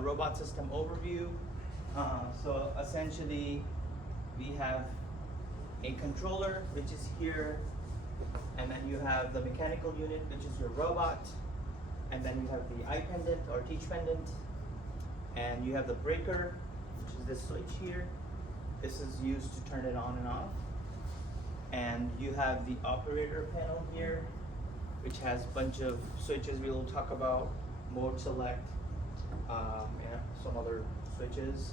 robot system overview. So essentially, we have a controller, which is here, and then you have the mechanical unit, which is your robot, and then you have the eye pendant or teach pendant, and you have the breaker, which is this switch here. This is used to turn it on and off. And you have the operator panel here, which has a bunch of switches we will talk about, mode select, and some other switches.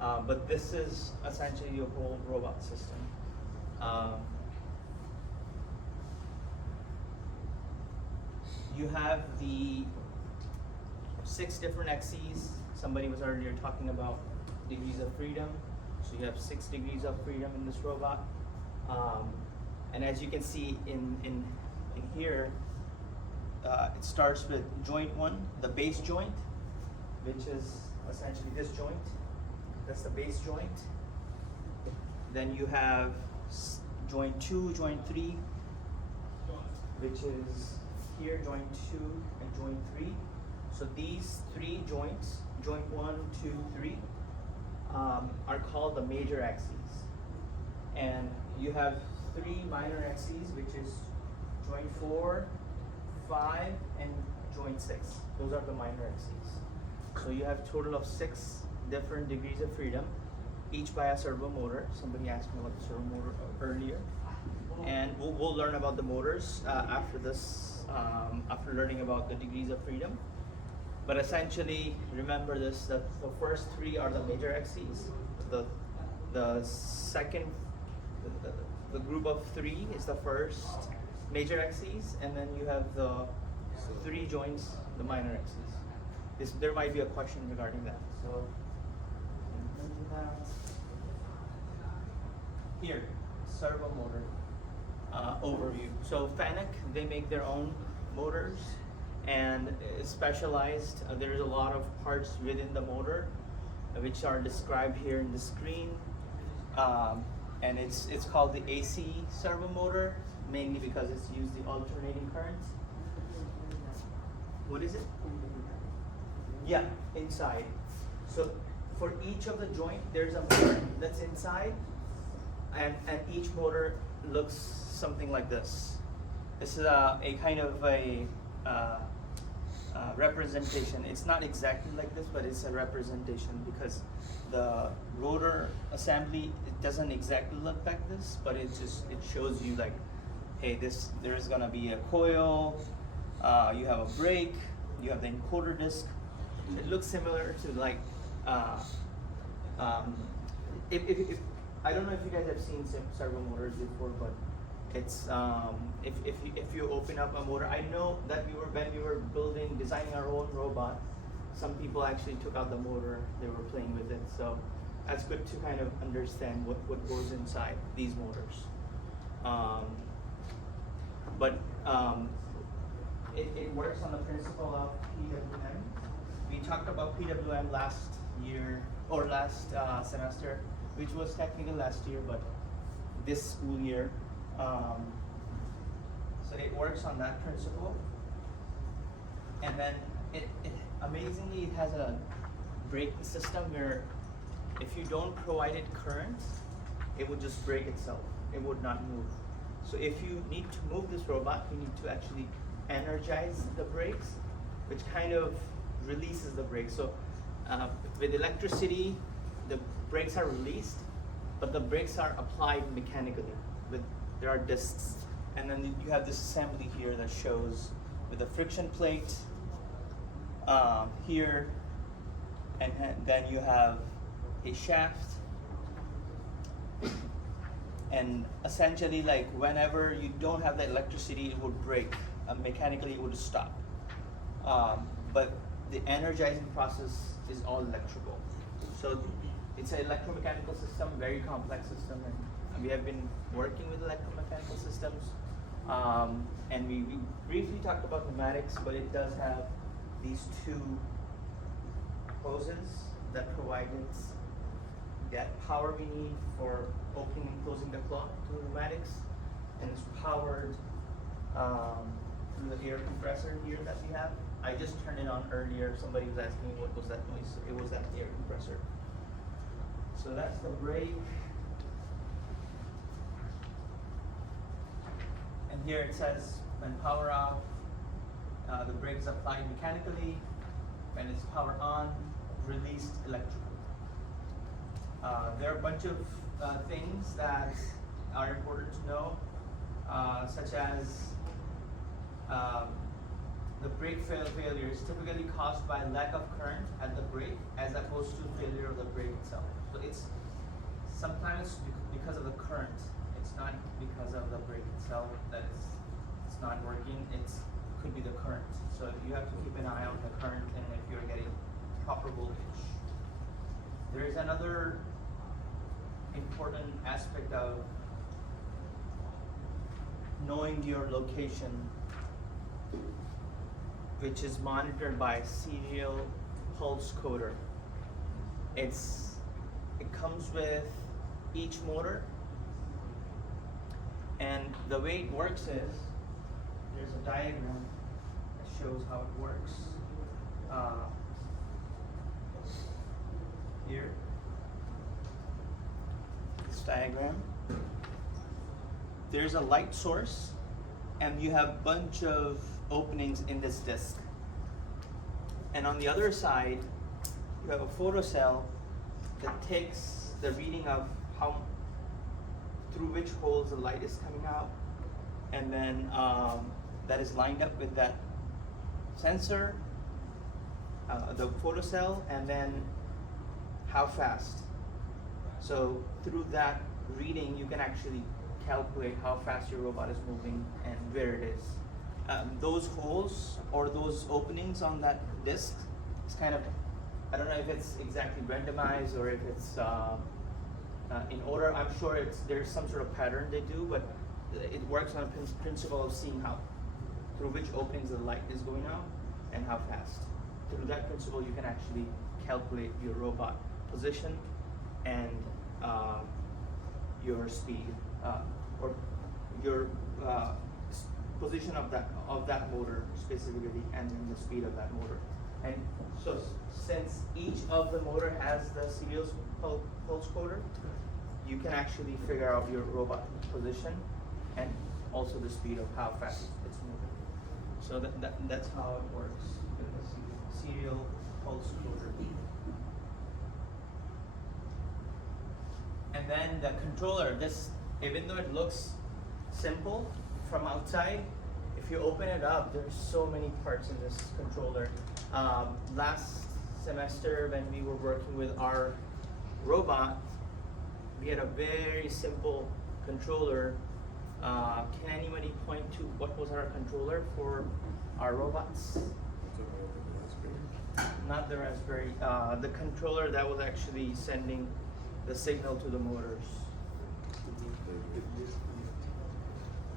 But this is essentially your whole robot system. You have the 6 different axes. Somebody was earlier talking about degrees of freedom. So you have 6 degrees of freedom in this robot. And as you can see in here, it starts with joint 1, the base joint, which is essentially this joint. That's the base joint. Then you have joint 2, joint 3, which is here, joint 2 and joint 3. So these 3 joints, joint 1, 2, 3, are called the major axes. And you have 3 minor axes, which is joint 4, 5, and joint 6. Those are the minor axes. So you have a total of 6 different degrees of freedom, each by a servo motor. Somebody asked me about the servo motor earlier. And we'll learn about the motors after this, after learning about the degrees of freedom. But essentially, remember this, that the first 3 are the major axes. The second, the group of 3 is the first major axes, and then you have the 3 joints, the minor axes. There might be a question regarding that. So here, servo motor overview. So Fanuc, they make their own motors, and it's specialized. There's a lot of parts within the motor, which are described here in the screen. And it's called the AC servo motor, mainly because it's used the alternating current. What is it? Yeah, inside. So for each of the joint, there's a motor that's inside, and each motor looks something like this. This is a kind of a representation. It's not exactly like this, but it's a representation because the rotor assembly, it doesn't exactly look like this, but it shows you like, hey, there is gonna be a coil, you have a brake, you have the encoder disc. It looks similar to like, if I don't know if you guys have seen some servo motors before, but it's if you open up a motor, I know that when we were designing our own robot, some people actually took out the motor, they were playing with it. So that's good to kind of understand what goes inside these motors. It works on the principle of PWM. We talked about PWM last year or last semester, which was technically last year, but this school year. So it works on that principle. And then amazingly, it has a braking system where if you don't provide it current, it would just brake itself. It would not move. So if you need to move this robot, you need to actually energize the brakes, which kind of releases the brakes. So with electricity, the brakes are released, but the brakes are applied mechanically. There are discs, and then you have this assembly here that shows with a friction plate here, and then you have a shaft, and essentially, like whenever you don't have the electricity, it would break. Mechanically, it would stop. But the energizing process is all electrical. So it's an electromechanical system, very complex system, and we have been working with electromechanical systems. And we briefly talked about pneumatics, but it does have these 2 hoses that provide that power we need for opening and closing the clock to the pneumatics, and it's powered through the air compressor here that we have. I just turned it on earlier. Somebody was asking me what was that noise. It was that air compressor. So that's the brake. And here it says when power off, the brake is applied mechanically. When it's power on, released electrical. There are a bunch of things that are important to know, such as the brake failure is typically caused by lack of current at the brake as opposed to failure of the brake itself. So it's sometimes because of the current. It's not because of the brake itself that it's not working. It could be the current. So you have to keep an eye on the current and if you're getting proper voltage. There is another important aspect of knowing your location, which is monitored by a serial pulse coder. It comes with each motor, and the way it works is there's a diagram that shows how it works. Here, this diagram. There's a light source, and you have a bunch of openings in this disc. And on the other side, you have a photocell that takes the reading of how through which holes the light is coming out, and then that is lined up with that sensor, the photocell, and then how fast. So through that reading, you can actually calculate how fast your robot is moving and where it is. Those holes or those openings on that disc is kind of, I don't know if it's exactly randomized or if it's in order. I'm sure there's some sort of pattern they do, but it works on a principle of seeing how through which openings the light is going out and how fast. Through that principle, you can actually calculate your robot position and your speed or your position of that motor specifically, and then the speed of that motor. And so since each of the motor has the serial pulse coder, you can actually figure out your robot position and also the speed of how fast it's moving. So that's how it works with the serial pulse coder. And then the controller, even though it looks simple from outside, if you open it up, there's so many parts in this controller. Last semester when we were working with our robot, we had a very simple controller. Can anybody point to what was our controller for our robots? Not the Raspberry. The controller that was actually sending the signal to the motors.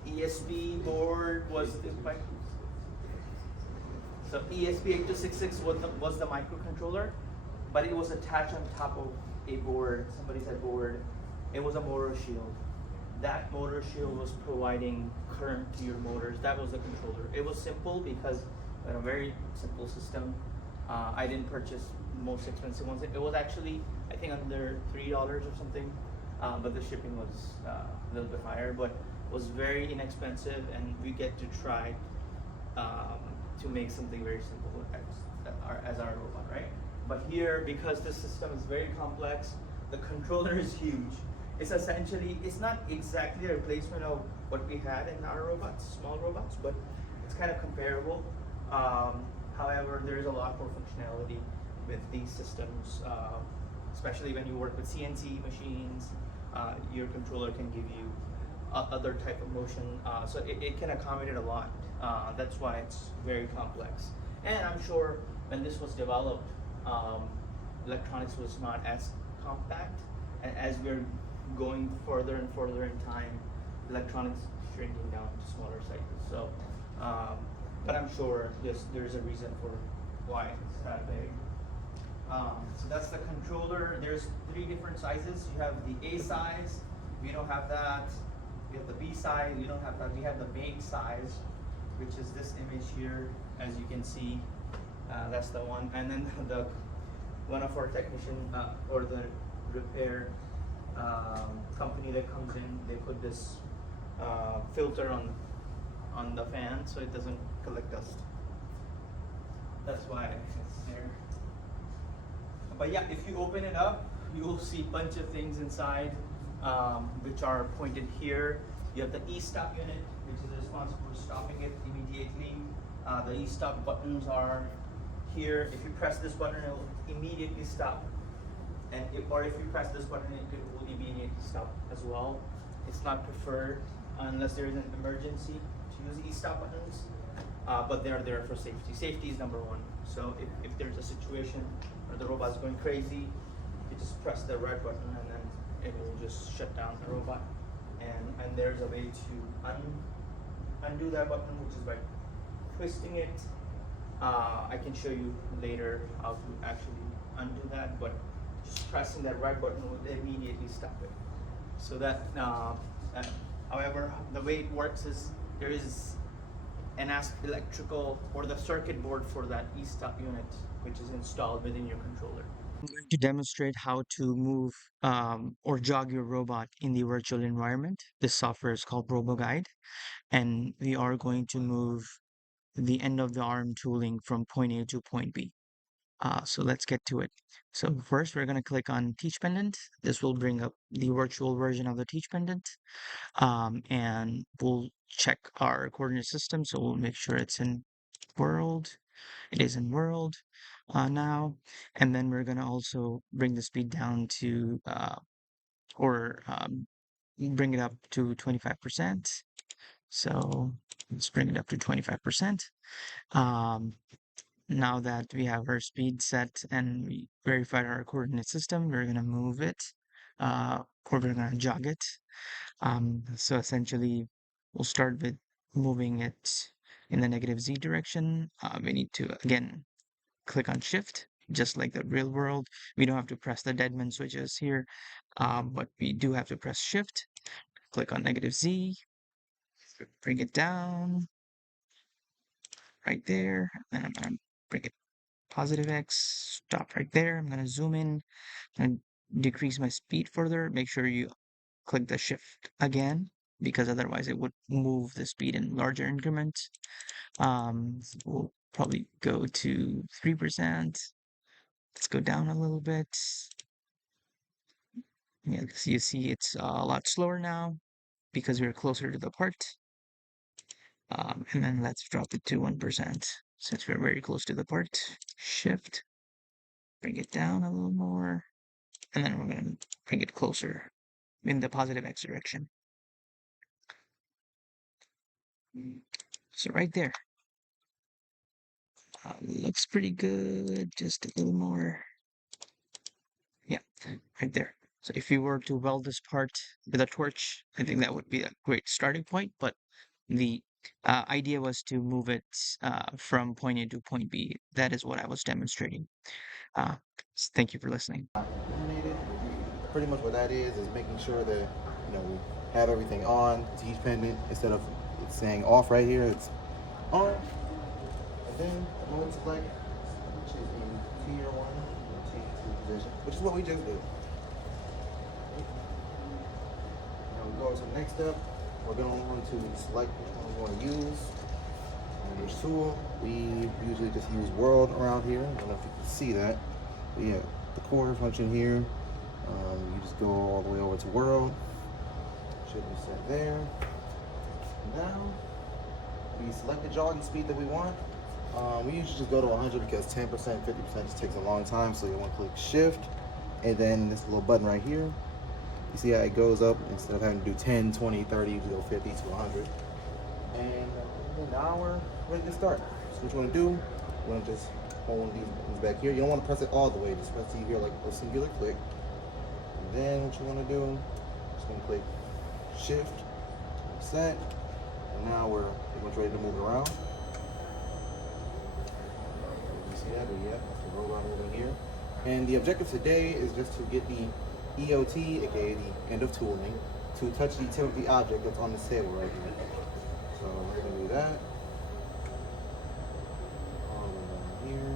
ESP board was so ESP8266 was the microcontroller, but it was attached on top of a board. Somebody said board. It was a motor shield. That motor shield was providing current to your motors. That was the controller. It was simple because a very simple system. I didn't purchase the most expensive ones. It was actually, I think, under $3 or something, but the shipping was a little bit higher, but was very inexpensive, and we get to try to make something very simple as our robot, right? But here, because this system is very complex, the controller is huge. It's essentially, it's not exactly a replacement of what we had in our robots, small robots, but it's kind of comparable. However, there is a lot more functionality with these systems, especially when you work with CNC machines. Your controller can give you other type of motion, so it can accommodate a lot. That's why it's very complex. And I'm sure when this was developed, electronics was not as compact. And as we're going further and further in time, electronics shrinking down to smaller sizes. So, but I'm sure there's a reason for why it's that big. So that's the controller. There's 3 different sizes. You have the A size. We don't have that. We have the B size. We don't have that. We have the main size, which is this image here. As you can see, That's the one. And then the one of our technician or the repair company that comes in, they put this filter on the fan so it doesn't collect dust. That's why it's there. But yeah, if you open it up, you will see a bunch of things inside, which are pointed here. You have the e-stop unit, which is responsible for stopping it immediately. The e-stop buttons are here. If you press this button, it will immediately stop. Or if you press this button, it will immediately stop as well. It's not preferred unless there is an emergency to use e-stop buttons, but they're there for safety. Safety is number one. So if there's a situation where the robot's going crazy, you just press the red button and then it will just shut down the robot. And there's a way to undo that button, which is by twisting it. I can show you later how to actually undo that, but just pressing that right button will immediately stop it. So however, the way it works is there is an electrical or the circuit board for that e-stop unit, which is installed within your controller. I'm going to demonstrate how to move or jog your robot in the virtual environment. This software is called RoboGuide, and we are going to move the end of the arm tooling from point A to point B. So let's get to it. So first, we're going to click on Teach Pendant. This will bring up the virtual version of the Teach Pendant, and we'll check our coordinate system. So we'll make sure it's in world. It is in world now, and then we're going to also bring the speed down to bring it up to 25%. So let's bring it up to 25%. Now that we have our speed set and we verified our coordinate system, we're going to move it, or we're going to jog it. So essentially, we'll start with moving it in the negative Z direction. We need to, again, click on Shift, just like the real world. We don't have to press the deadman switches here, but we do have to press Shift, click on negative Z, bring it down right there, and I'm going to bring it positive X, stop right there. I'm going to zoom in and decrease my speed further. Make sure you click the shift again, because otherwise it would move the speed in larger increments. We'll probably go to 3%. Let's go down a little bit. Yeah, so you see it's a lot slower now because we're closer to the part. And then let's drop it to 1% since we're very close to the part. Shift, bring it down a little more, and then we're going to bring it closer in the positive X direction. So right there, looks pretty good. Just a little more. Yeah, right there. So if you were to weld this part with a torch, I think that would be a great starting point. But the idea was to move it from point A to point B. That is what I was demonstrating. Thank you for listening. Pretty much what that is making sure that we have everything on each pendant instead of it saying off right here. It's on, and then mode select, which is in tier 1, tier 2 position, which is what we just did. Now we go to the next step. We're going to want to select which one we want to use. And which tool. We usually just use world around here. I don't know if you can see that. But yeah, the corner function here. You just go all the way over to world. Should be set there. Now we select the jogging speed that we want. We usually just go to 100 because 10%, 50% just takes a long time. So you want to click shift and then this little button right here. You see how it goes up instead of having to do 10, 20, 30, you go 50 to 100. And now we're ready to start. So what you want to do, you want to just hold these buttons back here. You don't want to press it all the way. Just press it here like a singular click. And then what you want to do, just going to click shift, set, and now we're pretty much ready to move it around. You see that? But yeah, that's the robot moving here. And the objective today is just to get the EOT, aka the end of tooling, to touch the tip of the object that's on this table right here. So we're going to do that. All the way down here.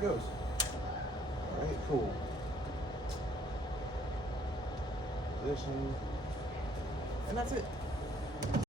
there it goes. All right, cool. Position, and that's it.